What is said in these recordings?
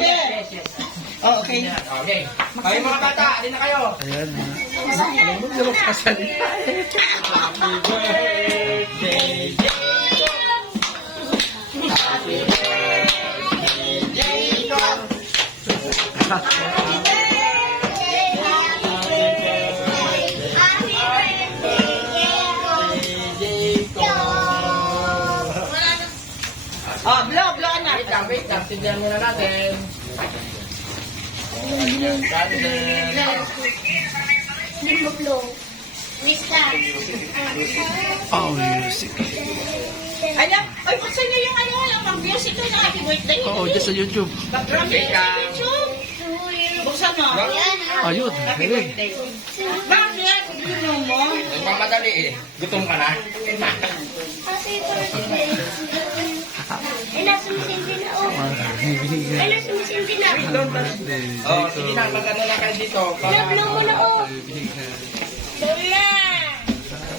Yes. Oh, okay. Okay. Kayo mga bata, alin na kayo? Ayan. Alam mo, hindi ako kasalita eh. Happy birthday, Happy birthday, Jacob. Oh, blow na. Wait lang. Tignan muna natin. Oh, music. Alam, ay, kung saan yung ano, yung mag-music ito na happy birthday. Oo, dyan sa YouTube. Grabe sa YouTube. Buksan mo. Ayun, Happy galing. birthday. Bakit? Gusto mo? Nagmamadali eh. Gutom ka na? Sumisindi na, oh. Sumisindi na. Oh, sige na. Mag-ano na kayo dito. Blow mo na, oh. Lola.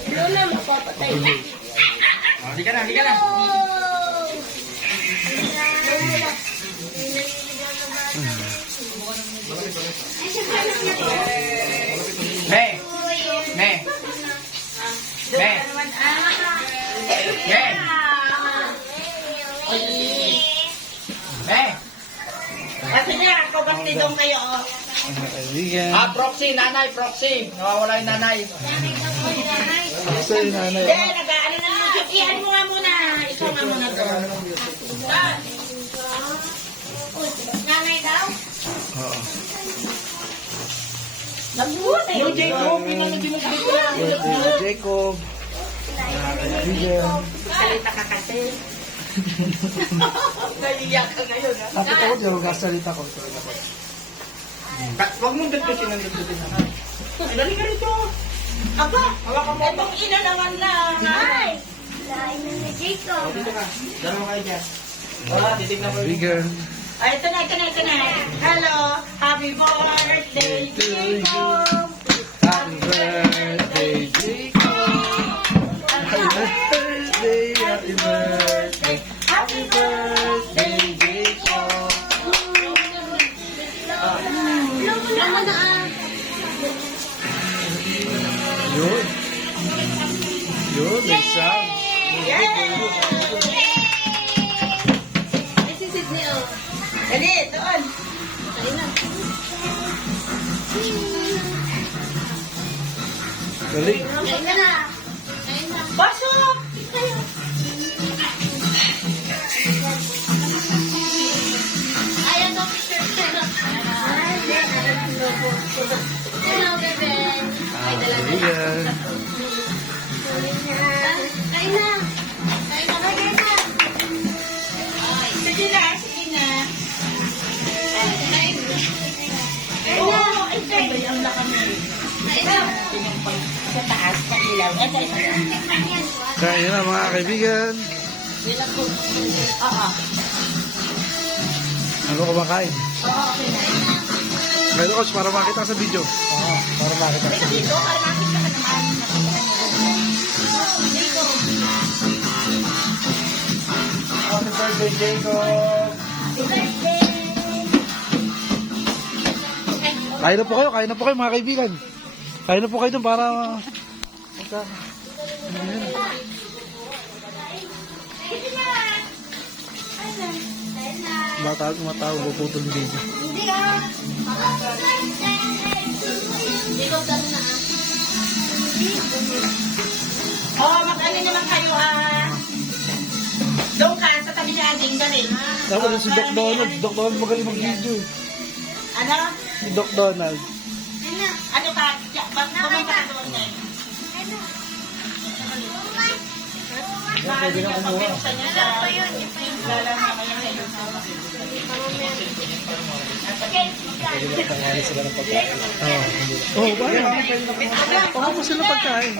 Lola, mapapatay na. Hindi ka na, hindi ka na. Me. Me. Me. Me. Me. Kasi niya, ako bakit doon kayo, oh. Mga kaibigan. Proxy, nanay, proxy. Nawawala yung nanay. Asa yung nanay? Hindi, nag-aano na YouTube. Iyan mo nga muna. Ikaw nga muna doon. Nanay daw? Oo. Nabuti. Yung Jacob, pinanagin mo Birthday, Jacob. Mga kaibigan. Salita ka kasi. Naiiyak ka ngayon, ha? Bakit ako dyan? Magkasalita ko. Huwag mong dagdatin ang dagdatin. Ay, dali ka rito. Aba, hawakan mo. Itong ina naman na. Ay! Lain na ni Jacob. Dito ka. Dalawa kayo dyan. Wala, titignan ko. Kaibigan. Ay, ito na. Hello. Happy birthday, Jacob. Happy birthday, Jacob. Happy birthday, happy birthday. Happy birthday, Jacob. Blow mo na, ah. Yun. Yun, may sound. This is Sydney, oh. Dali, doon. Ayun na. Galing. Ayun na. Ayun na. Pasok. Ayun daw, picture. Hello, bebe. Ay, dala na. Kaibigan. Kain na. Kain na, kain na. Sige na. Kain. Oo, ay, ay, ang lakam na. Kain na. Sa taas, sa ilaw. Ito. Kaya na mga kaibigan. Oo. Ano kumakain? Kaya coach, para makita sa video. Oo, para makita sa video. Dito, para makita ka naman. Happy birthday, Jacob. Kain na po kayo mga kaibigan. Kain na po kayo dun para... Mataw, puputol yung video. Hindi ka. Ikaw dalo na, ah. Oo, mag-ano naman kayo, doon ka, sa tabi ni Ading, galing. Tapos si Doc Donald. Doc Donald magaling mag-video. Ano? Si Doc Donald. Ano ka? Pumunta ka doon eh. Mahali ka pagpinsa niya sa... Lalang mamaya kayo. Oh, paano? Paano mo sila pagkain?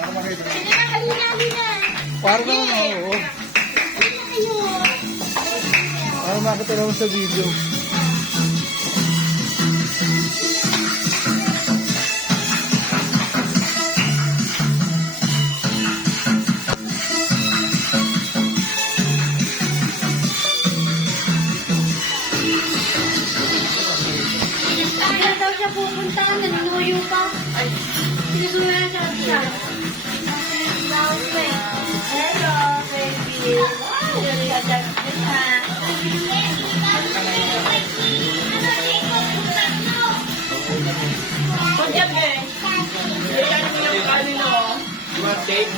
Parang naman, oo. Para makita naman sa video. siya pupunta, nanunuyo pa. Sinusura na siya. Hello, baby. Kunjab eh. Iyan mo yung kanino. You want cake?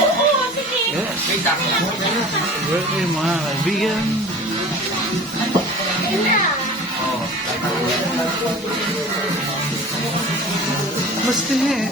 Oo, sige. Cake ako. Birthday mga kaibigan. Basta niya eh.